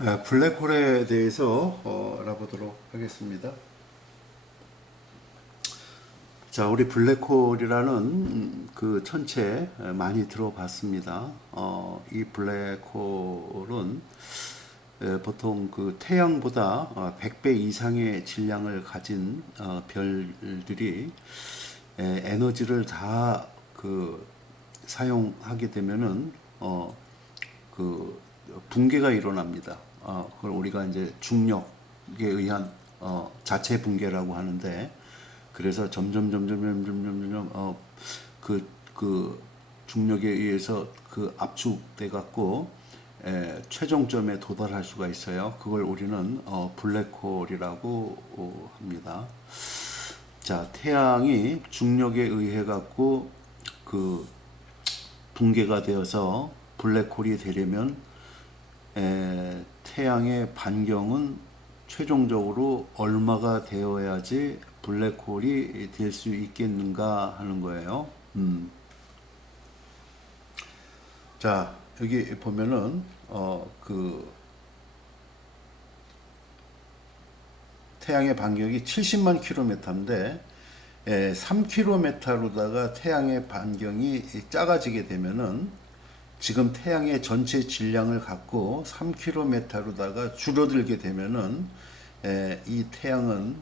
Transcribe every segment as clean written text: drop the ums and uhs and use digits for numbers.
블랙홀에 대해서 알아보도록 하겠습니다. 자, 우리 블랙홀이라는 그 천체 많이 들어봤습니다. 이 블랙홀은 보통 그 태양보다 100배 이상의 질량을 가진 별들이 에너지를 다 그 사용하게 되면은 그 붕괴가 일어납니다. 그걸 우리가 이제 중력에 의한 자체 붕괴라고 하는데, 그래서 점점 그 중력에 의해서 그 압축돼 갖고 최종점에 도달할 수가 있어요. 그걸 우리는 블랙홀이라고 합니다. 자, 태양이 중력에 의해 갖고 그 붕괴가 되어서 블랙홀이 되려면 태양의 반경은 최종적으로 얼마가 되어야지 블랙홀이 될 수 있겠는가 하는 거예요. 자, 여기 보면은 그 태양의 반경이 70만 킬로미터인데 3km로다가 태양의 반경이 작아지게 되면은 지금 태양의 전체 질량을 갖고 3km로다가 줄어들게 되면은 이 태양은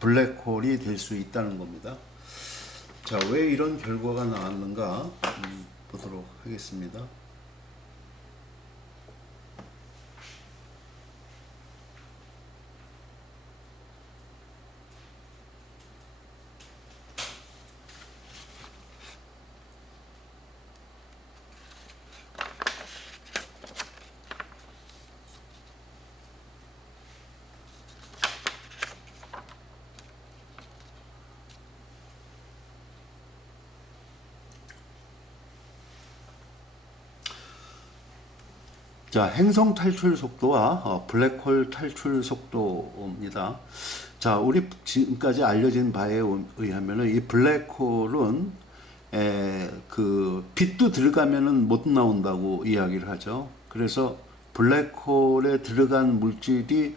블랙홀이 될 수 있다는 겁니다. 자, 왜 이런 결과가 나왔는가 보도록 하겠습니다. 자, 행성 탈출 속도와 블랙홀 탈출 속도입니다. 자, 우리 지금까지 알려진 바에 의하면은 이 블랙홀은 그 빛도 들어가면은 못 나온다고 이야기를 하죠. 그래서 블랙홀에 들어간 물질이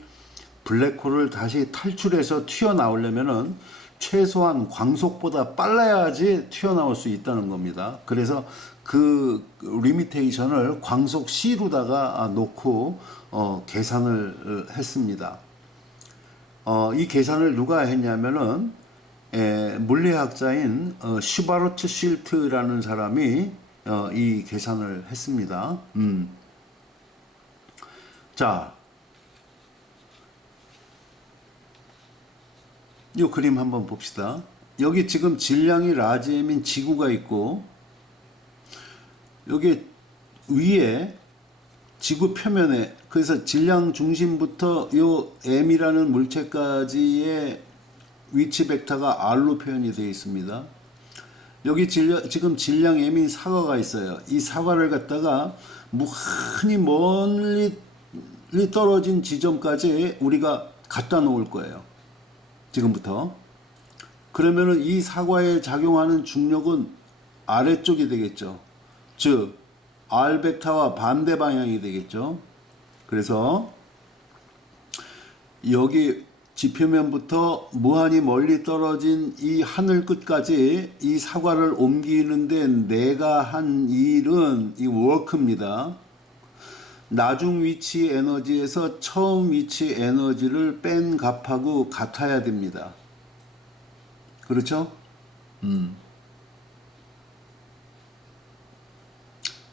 블랙홀을 다시 탈출해서 튀어나오려면은 최소한 광속보다 빨라야지 튀어나올 수 있다는 겁니다. 그래서 그 리미테이션을 광속 C로다가 놓고 계산을 했습니다. 이 계산을 누가 했냐면은 물리학자인 슈바르츠 실트라는 사람이 이 계산을 했습니다. 자, 이 그림 한번 봅시다. 여기 지금 질량이 라지엠인 지구가 있고, 여기 위에 지구 표면에, 그래서 질량 중심부터 요 m이라는 물체까지의 위치 벡터가 r로 표현이 되어 있습니다. 여기 지금 질량 m인 사과가 있어요. 이 사과를 갖다가 무한히 멀리 떨어진 지점까지 우리가 갖다 놓을 거예요. 지금부터. 그러면은 이 사과에 작용하는 중력은 아래쪽이 되겠죠. 즉 R 벡터와 반대 방향이 되겠죠. 그래서 여기 지표면부터 무한히 멀리 떨어진 이 하늘 끝까지 이 사과를 옮기는데 내가 한 일은 이 워크입니다. 나중 위치 에너지에서 처음 위치 에너지를 뺀 값하고 같아야 됩니다. 그렇죠?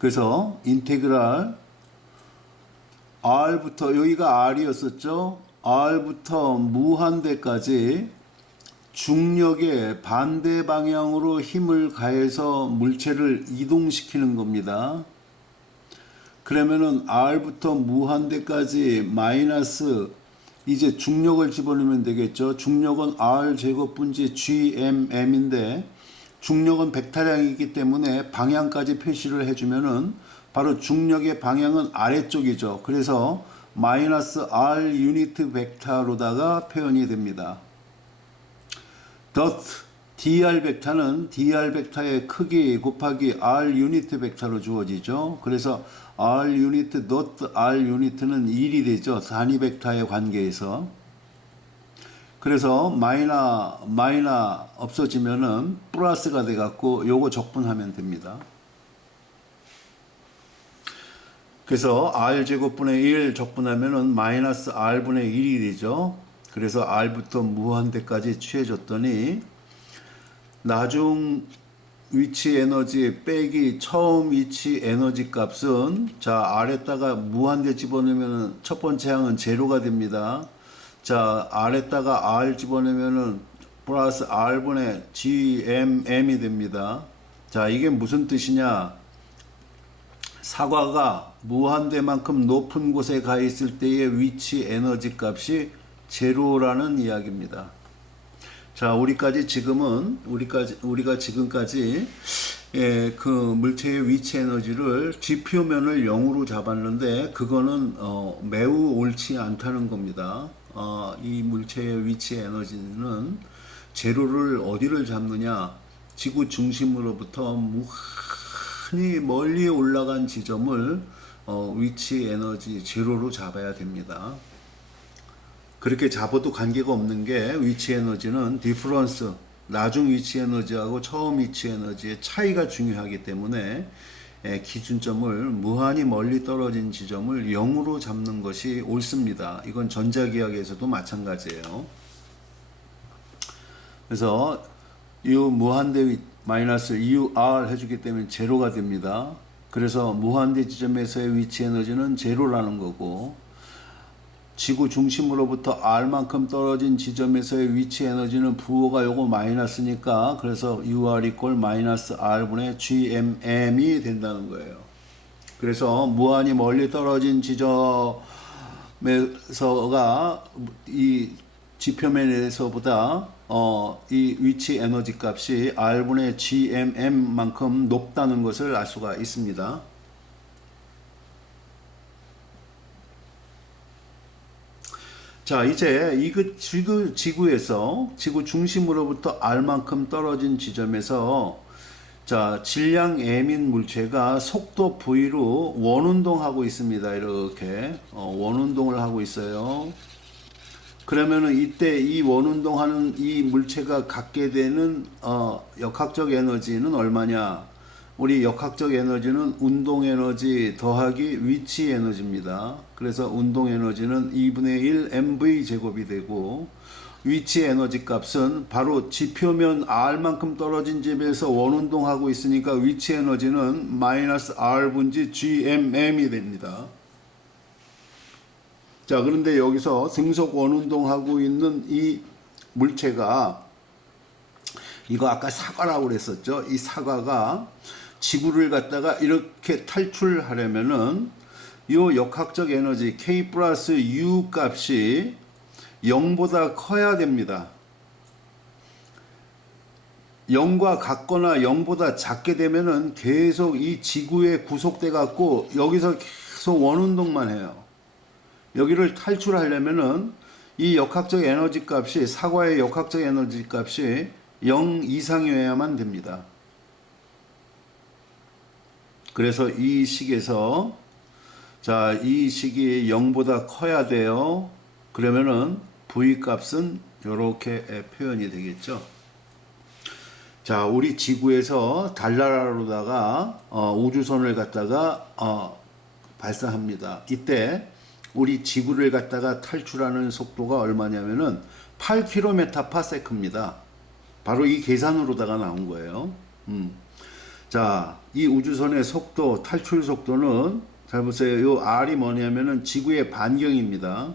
그래서 인테그랄 R부터, 여기가 R이었었죠? R부터 무한대까지 중력의 반대 방향으로 힘을 가해서 물체를 이동시키는 겁니다. 그러면은 R부터 무한대까지 마이너스, 이제 중력을 집어넣으면 되겠죠. 중력은 R 제곱분지 GMM인데 중력은 벡터량이기 때문에 방향까지 표시를 해주면은 바로 중력의 방향은 아래쪽이죠. 그래서 마이너스 R 유니트 벡터로다가 표현이 됩니다. dot dr 벡터는 dr 벡터의 크기 곱하기 r 유니트 벡터로 주어지죠. 그래서 r 유니트 노트 r 유니트는 1이 되죠. 단위 벡터의 관계에서. 그래서 마이너 없어지면은 플러스가 돼 갖고 요거 적분하면 됩니다. 그래서 r제곱분의 1 적분하면은 마이너스 r분의 1이 되죠. 그래서 r부터 무한대까지 취해줬더니 나중 위치 에너지 빼기 처음 위치 에너지 값은, 자, R에다가 무한대 집어넣으면 첫 번째 항은 제로가 됩니다. 자, R에다가 R 집어넣으면은 플러스 R분의 GMM이 됩니다. 자, 이게 무슨 뜻이냐? 사과가 무한대만큼 높은 곳에 가 있을 때의 위치 에너지 값이 제로라는 이야기입니다. 자, 우리가 지금까지 그 물체의 위치 에너지를 지표면을 0으로 잡았는데 그거는 매우 옳지 않다는 겁니다. 이 물체의 위치 에너지는 제로를 어디를 잡느냐? 지구 중심으로부터 무한히 멀리 올라간 지점을 위치 에너지 제로로 잡아야 됩니다. 그렇게 잡아도 관계가 없는 게 위치 에너지는 디퍼런스, 나중 위치 에너지하고 처음 위치 에너지의 차이가 중요하기 때문에 기준점을 무한히 멀리 떨어진 지점을 0으로 잡는 것이 옳습니다. 이건 전자기하학에서도 마찬가지예요. 그래서 U 무한대 마이너스 UR 해주기 때문에 제로가 됩니다. 그래서 무한대 지점에서의 위치 에너지는 제로라는 거고, 지구 중심으로부터 R만큼 떨어진 지점에서의 위치 에너지는 부호가 요거 마이너스니까, 그래서 UR 이퀄 마이너스 R분의 GMM이 된다는 거예요. 그래서 무한히 멀리 떨어진 지점에서가 이 지표면에서보다 이 위치 에너지 값이 R분의 GMM만큼 높다는 것을 알 수가 있습니다. 자, 이제 지구에서 지구 중심으로부터 R만큼 떨어진 지점에서, 자, 질량 M인 물체가 속도 V로 원운동하고 있습니다. 이렇게 원운동을 하고 있어요. 그러면은 이때 이 원운동하는 이 물체가 갖게 되는 역학적 에너지는 얼마냐? 우리 역학적 에너지는 운동 에너지 더하기 위치 에너지입니다. 그래서 운동 에너지는 2분의 1 mv 제곱이 되고, 위치 에너지 값은 바로 지표면 R만큼 떨어진 집에서 원운동하고 있으니까 위치 에너지는 마이너스 R분지 GMM이 됩니다. 자, 그런데 여기서 등속 원운동하고 있는 이 물체가, 이거 아까 사과라고 그랬었죠. 이 사과가 지구를 갖다가 이렇게 탈출하려면은 요 역학적 에너지 K 플러스 U 값이 0보다 커야 됩니다. 0과 같거나 0보다 작게 되면은 계속 이 지구에 구속돼 갖고 여기서 계속 원운동만 해요. 여기를 탈출하려면은 이 역학적 에너지 값이, 사과의 역학적 에너지 값이 0 이상이어야만 됩니다. 그래서 이 식에서, 자, 이 식이 0보다 커야 돼요. 그러면은 V 값은 이렇게 표현이 되겠죠. 자, 우리 지구에서 달나라로다가 우주선을 갖다가 발사합니다. 이때 우리 지구를 갖다가 탈출하는 속도가 얼마냐면은 8km/s입니다. 바로 이 계산으로다가 나온 거예요. 자, 이 우주선의 속도, 탈출 속도는, 잘 보세요. 요 R이 뭐냐면은 지구의 반경입니다.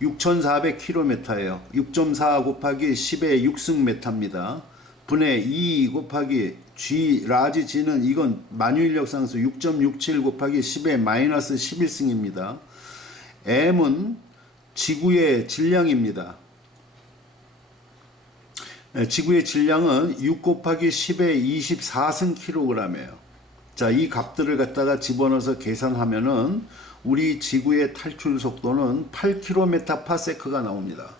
6,400km예요. 6.4 곱하기 10의 6승메타입니다. 분의 2 곱하기 G, 라지 G는 이건 만유인력상수 6.67 곱하기 10의 마이너스 11승입니다. M은 지구의 질량입니다. 지구의 질량은 6 곱하기 10의 24승 kg이에요. 자, 이 값들을 갖다가 집어넣어서 계산하면은 우리 지구의 탈출 속도는 8km/s가 나옵니다.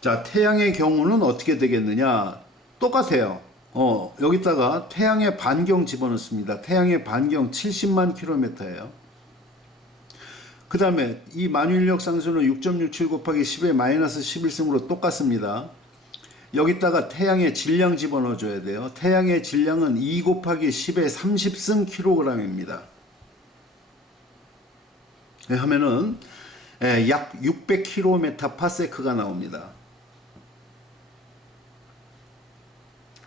자, 태양의 경우는 어떻게 되겠느냐? 똑같아요. 여기다가 태양의 반경 집어넣습니다. 태양의 반경 70만 킬로미터예요. 그 다음에 이 만유인력 상수는 6.67 곱하기 10의 마이너스 11승으로 똑같습니다. 여기다가 태양의 질량 집어넣어 줘야 돼요. 태양의 질량은 2 곱하기 10의 30승 킬로그램입니다. 하면은 약 600km 파세크가 나옵니다.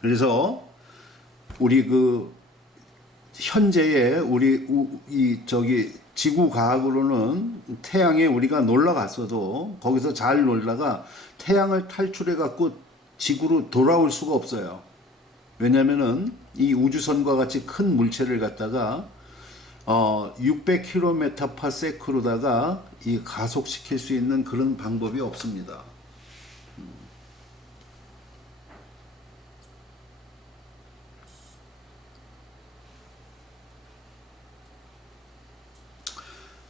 그래서 우리 그 현재의 우리 지구 과학으로는 태양에 우리가 놀러 갔어도 거기서 잘 놀다가 태양을 탈출해 갖고 지구로 돌아올 수가 없어요. 왜냐면은 이 우주선과 같이 큰 물체를 갖다가 600km per sec로다가 이 가속시킬 수 있는 그런 방법이 없습니다.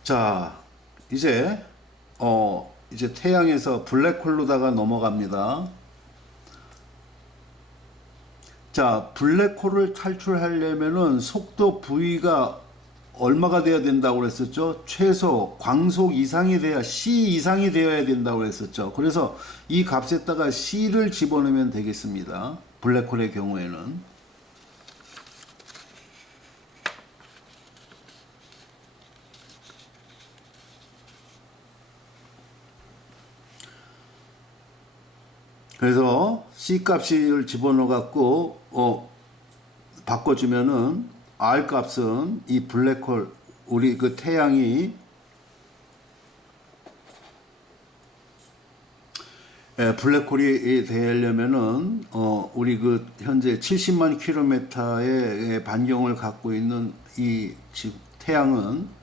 자, 이제 태양에서 블랙홀로다가 넘어갑니다. 자, 블랙홀을 탈출하려면은 속도 V가 얼마가 돼야 된다고 그랬었죠? 최소 광속 이상이 돼야 C 이상이 되어야 된다고 그랬었죠. 그래서 이 값에다가 C를 집어넣으면 되겠습니다. 블랙홀의 경우에는. 그래서 C 값을 집어넣어 갖고 바꿔주면은 R 값은 이 블랙홀 우리 그 태양이 블랙홀이 되려면은 우리 그 현재 70만 킬로미터의 반경을 갖고 있는 이 태양은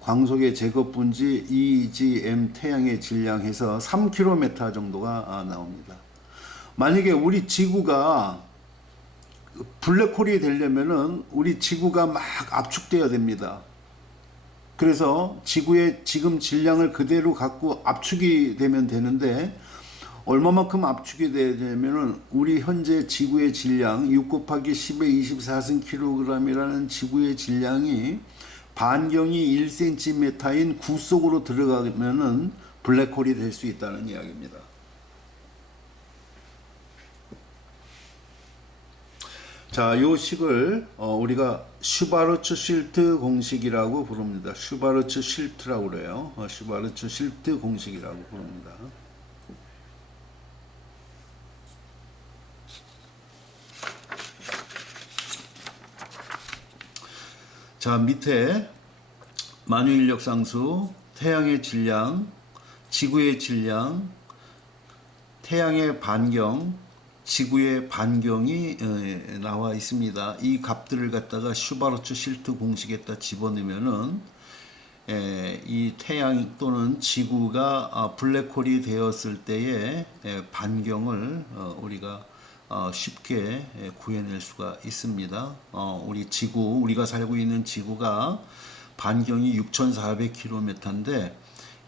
광속의 제곱분지 EGM 태양의 질량해서 3km 정도가 나옵니다. 만약에 우리 지구가 블랙홀이 되려면은 우리 지구가 막 압축돼야 됩니다. 그래서 지구의 지금 질량을 그대로 갖고 압축이 되면 되는데 얼마만큼 압축이 되냐면은 우리 현재 지구의 질량 6 곱하기 10의 24승 킬로그램이라는 지구의 질량이 반경이 1cm인 구 속으로 들어가면은 블랙홀이 될 수 있다는 이야기입니다. 자, 요 식을 우리가 슈바르츠실트 공식이라고 부릅니다. 슈바르츠실트라고 그래요. 슈바르츠실트 공식이라고 부릅니다. 자, 밑에 만유인력 상수, 태양의 질량, 지구의 질량, 태양의 반경, 지구의 반경이 나와 있습니다. 이 값들을 갖다가 슈바르츠실트 공식에다 집어넣으면은 이 태양 또는 지구가 블랙홀이 되었을 때의 반경을 우리가 쉽게 구해낼 수가 있습니다. 우리가 살고 있는 지구가 반경이 6,400km인데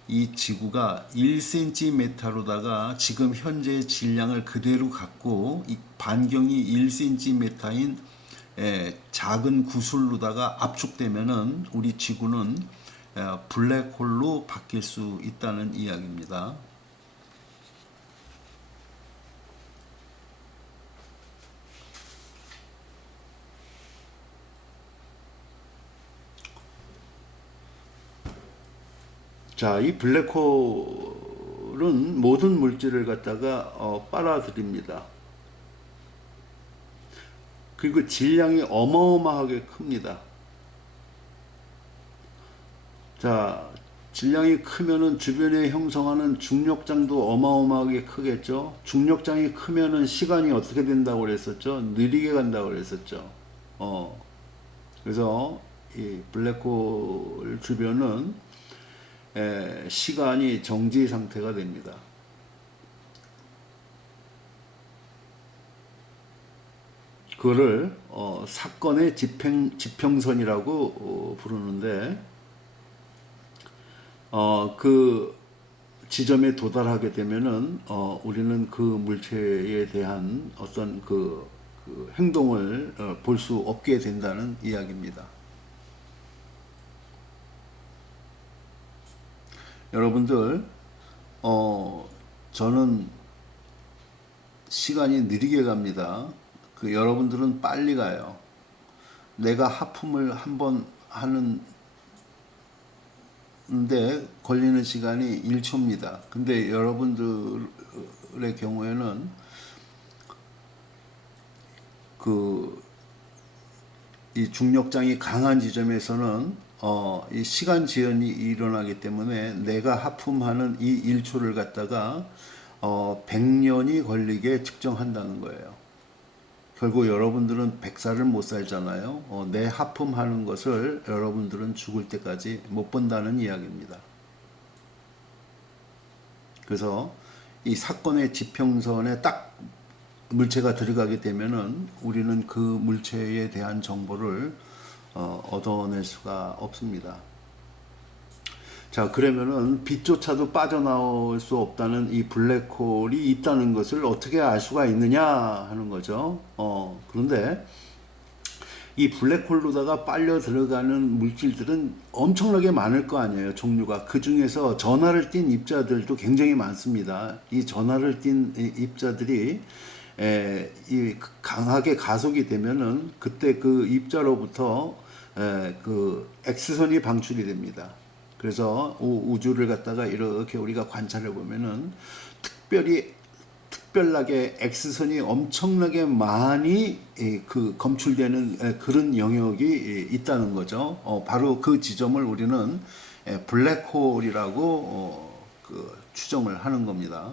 이 지구가 1cm로다가 지금 현재의 질량을 그대로 갖고 이 반경이 1cm인 작은 구슬로다가 압축되면은 우리 지구는 블랙홀로 바뀔 수 있다는 이야기입니다. 자, 이 블랙홀은 모든 물질을 갖다가 빨아들입니다. 그리고 질량이 어마어마하게 큽니다. 자, 질량이 크면은 주변에 형성하는 중력장도 어마어마하게 크겠죠. 중력장이 크면은 시간이 어떻게 된다고 그랬었죠? 느리게 간다고 그랬었죠. 그래서 이 블랙홀 주변은 시간이 정지 상태가 됩니다. 그거를 사건의 지평선이라고 부르는데 그 지점에 도달하게 되면은 우리는 그 물체에 대한 어떤 그 행동을 볼 수 없게 된다는 이야기입니다. 여러분들 저는 시간이 느리게 갑니다. 여러분들은 빨리 가요. 내가 하품을 한번 하는데 걸리는 시간이 1초입니다. 근데 여러분들의 경우에는 이 중력장이 강한 지점에서는 이 시간 지연이 일어나기 때문에 내가 하품하는 이 1초를 갖다가 100년이 걸리게 측정한다는 거예요. 결국 여러분들은 100살을 못 살잖아요. 내 하품하는 것을 여러분들은 죽을 때까지 못 본다는 이야기입니다. 그래서 이 사건의 지평선에 딱 물체가 들어가게 되면은 우리는 그 물체에 대한 정보를 얻어낼 수가 없습니다. 자, 그러면은 빛조차도 빠져나올 수 없다는 이 블랙홀이 있다는 것을 어떻게 알 수가 있느냐 하는 거죠. 그런데 이 블랙홀로다가 빨려 들어가는 물질들은 엄청나게 많을 거 아니에요, 종류가. 그 중에서 전하를 띤 입자들도 굉장히 많습니다. 이 전하를 띤 입자들이 강하게 가속이 되면은 그때 그 입자로부터 그 X선이 방출이 됩니다. 그래서 우주를 갖다가 이렇게 우리가 관찰해 보면은 특별하게 X선이 엄청나게 많이 검출되는 그런 영역이 있다는 거죠. 바로 그 지점을 우리는 블랙홀이라고 추정을 하는 겁니다.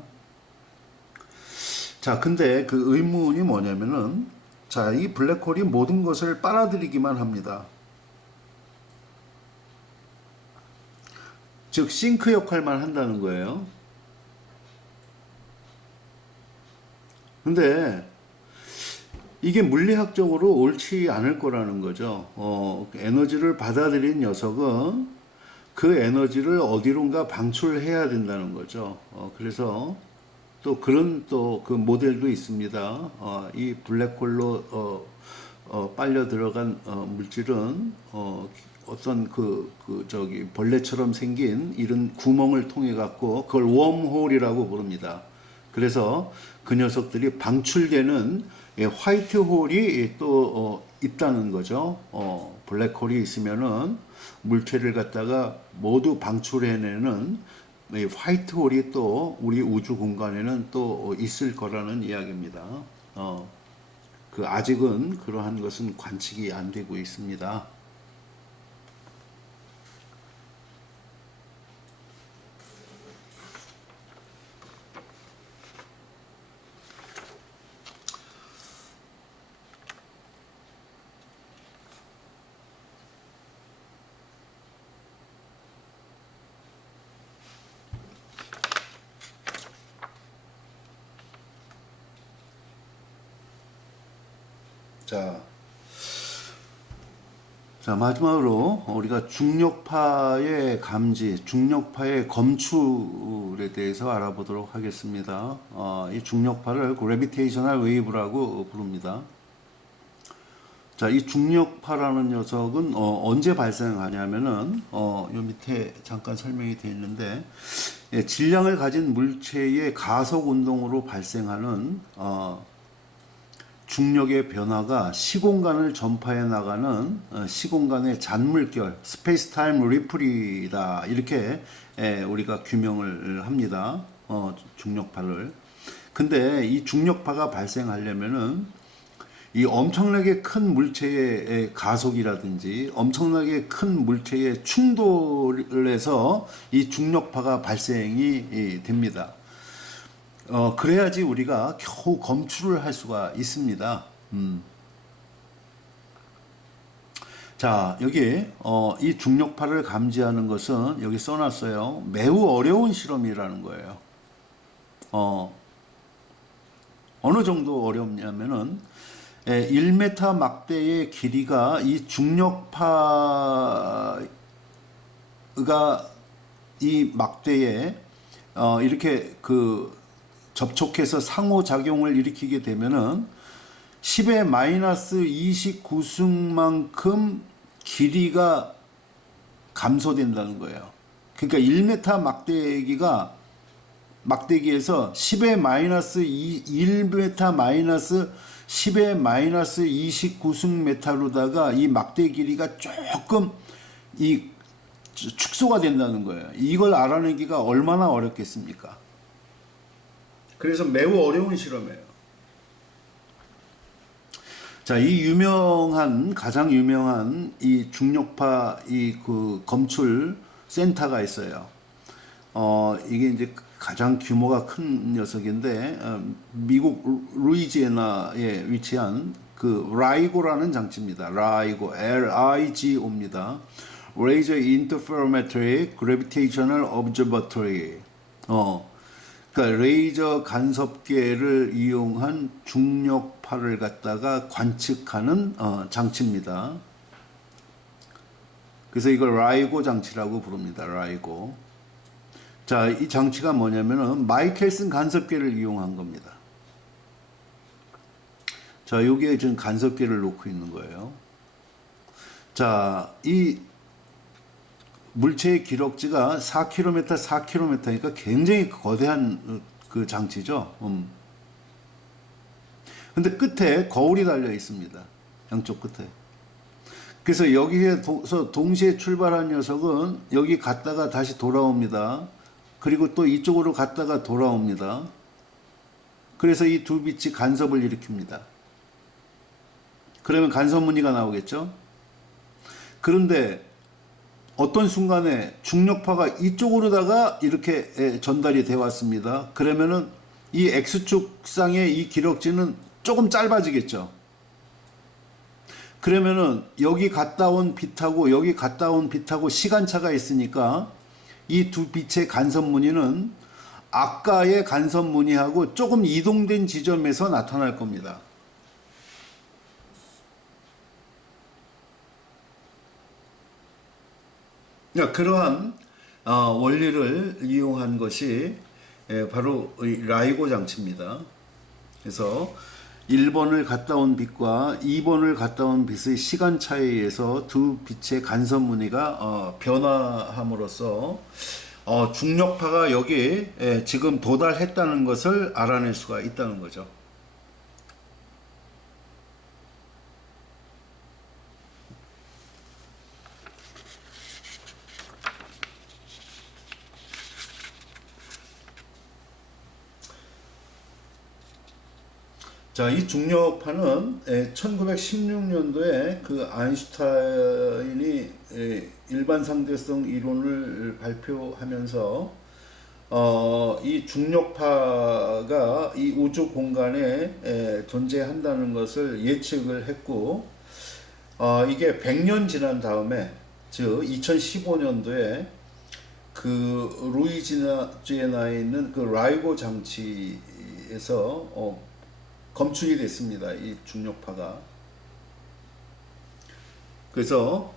자, 근데 그 의문이 뭐냐면은, 자, 이 블랙홀이 모든 것을 빨아들이기만 합니다. 즉 싱크 역할만 한다는 거예요. 근데 이게 물리학적으로 옳지 않을 거라는 거죠. 에너지를 받아들인 녀석은 그 에너지를 어디론가 방출해야 된다는 거죠. 그래서 또 그런 또 그 모델도 있습니다. 이 블랙홀로 빨려 들어간 물질은 어떤 벌레처럼 생긴 이런 구멍을 통해 갖고 그걸 웜홀이라고 부릅니다. 그래서 그 녀석들이 방출되는 화이트 홀이 또 있다는 거죠. 블랙홀이 있으면은 물체를 갖다가 모두 방출해내는 화이트 홀이 또 우리 우주 공간에는 또 있을 거라는 이야기입니다. 아직은 그러한 것은 관측이 안 되고 있습니다. 자, 마지막으로 우리가 중력파의 감지, 중력파의 검출에 대해서 알아보도록 하겠습니다. 이 중력파를 그래비테이셔널 웨이브라고 부릅니다. 자, 이 중력파라는 녀석은 언제 발생하냐면은 요 밑에 잠깐 설명이 되어 있는데, 질량을 가진 물체의 가속 운동으로 발생하는 중력의 변화가 시공간을 전파해 나가는 시공간의 잔물결, 스페이스 타임 리플이다, 이렇게 우리가 규명을 합니다. 중력파를. 근데 이 중력파가 발생하려면은 이 엄청나게 큰 물체의 가속이라든지 엄청나게 큰 물체의 충돌에서 이 중력파가 발생이 됩니다. 그래야지 우리가 겨우 검출을 할 수가 있습니다. 자, 여기 이 중력파를 감지하는 것은 여기 써놨어요. 매우 어려운 실험이라는 거예요. 어느 정도 어렵냐면은 1m 막대의 길이가 이 중력파가 이 막대에 이렇게 그 접촉해서 상호작용을 일으키게 되면은 10의 마이너스 29승만큼 길이가 감소된다는 거예요. 그러니까 1m 막대기에서 10의 마이너스 1m 마이너스 10의 마이너스 29승메타로다가 이 막대 길이가 조금 이 축소가 된다는 거예요. 이걸 알아내기가 얼마나 어렵겠습니까? 그래서 매우 어려운 실험이에요. 자, 이 가장 유명한 이 중력파 그 검출 센터가 있어요. 이게 이제 가장 규모가 큰 녀석인데, 미국 루이지애나에 위치한 그 라이고라는 장치입니다. 라이고, LIGO입니다. Laser Interferometric Gravitational Observatory. 그러니까 레이저 간섭계를 이용한 중력파를 갖다가 관측하는 장치입니다. 그래서 이걸 라이고 장치라고 부릅니다. 라이고. 자, 이 장치가 뭐냐면은 마이켈슨 간섭계를 이용한 겁니다. 자, 여기에 지금 간섭계를 놓고 있는 거예요. 자, 이 물체의 기럭지가 4km, 4km니까 굉장히 거대한 그 장치죠. 근데 끝에 거울이 달려 있습니다. 양쪽 끝에. 그래서 여기에서 동시에 출발한 녀석은 여기 갔다가 다시 돌아옵니다. 그리고 또 이쪽으로 갔다가 돌아옵니다. 그래서 이 두 빛이 간섭을 일으킵니다. 그러면 간섭 무늬가 나오겠죠? 그런데 어떤 순간에 중력파가 이쪽으로다가 이렇게 전달이 되어 왔습니다. 그러면은 이 X축상의 이 기럭지는 조금 짧아지겠죠. 그러면은 여기 갔다 온 빛하고 여기 갔다 온 빛하고 시간차가 있으니까 이 두 빛의 간섭 무늬는 아까의 간섭 무늬하고 조금 이동된 지점에서 나타날 겁니다. 그러한 원리를 이용한 것이 바로 라이고 장치입니다. 그래서 1번을 갔다 온 빛과 2번을 갔다 온 빛의 시간차에 의해서 두 빛의 간섭 무늬가 변화함으로써 중력파가 여기에 지금 도달했다는 것을 알아낼 수가 있다는 거죠. 자, 이 중력파는 1916년도에 그 아인슈타인이 일반 상대성 이론을 발표하면서 이 중력파가 이 우주 공간에 존재한다는 것을 예측을 했고, 이게 100년 지난 다음에, 즉 2015년도에 그 루이지애나에 있는 그 라이고 장치에서 검출이 됐습니다. 이 중력파가. 그래서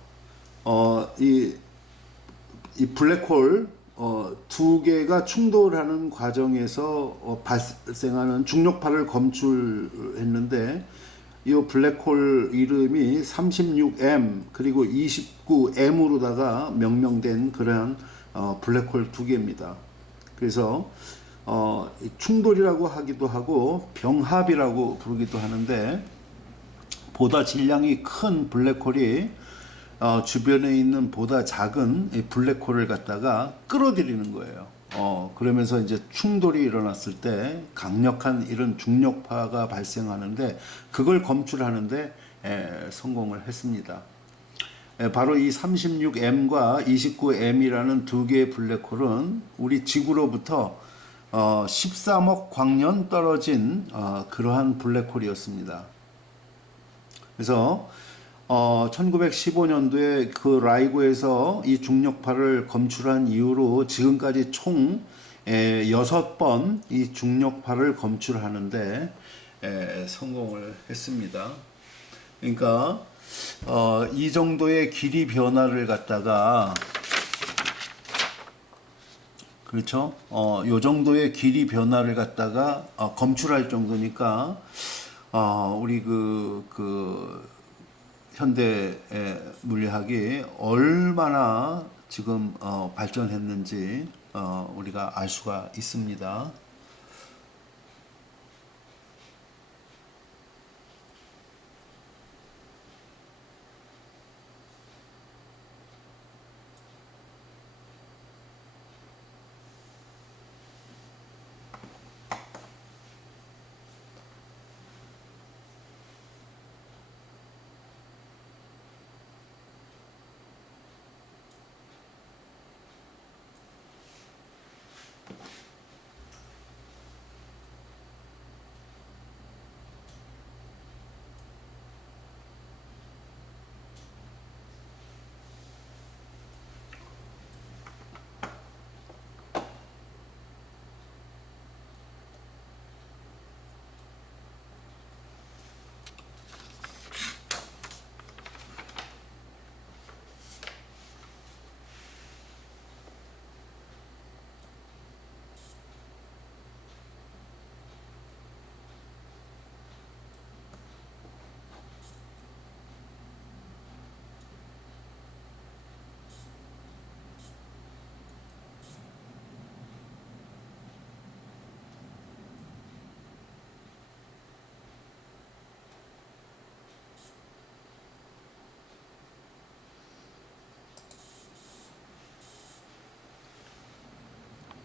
이 블랙홀 두 개가 충돌하는 과정에서 발생하는 중력파를 검출했는데, 이 블랙홀 이름이 36M 그리고 29M으로다가 명명된 그러한 블랙홀 두 개입니다. 그래서 충돌이라고 하기도 하고 병합이라고 부르기도 하는데, 보다 질량이 큰 블랙홀이 주변에 있는 보다 작은 블랙홀을 갖다가 끌어들이는 거예요. 그러면서 이제 충돌이 일어났을 때 강력한 이런 중력파가 발생하는데, 그걸 검출하는데 성공을 했습니다. 바로 이 36M과 29M이라는 두 개의 블랙홀은 우리 지구로부터 13억 광년 떨어진 그러한 블랙홀이었습니다. 그래서 1915년도에 그 라이고에서 이 중력파를 검출한 이후로 지금까지 총 6번 이 중력파를 검출하는데 성공을 했습니다. 그러니까 이 정도의 길이 변화를 갖다가 그렇죠? 요 정도의 길이 변화를 갖다가 검출할 정도니까 우리 그 현대 물리학이 얼마나 지금 발전했는지 우리가 알 수가 있습니다.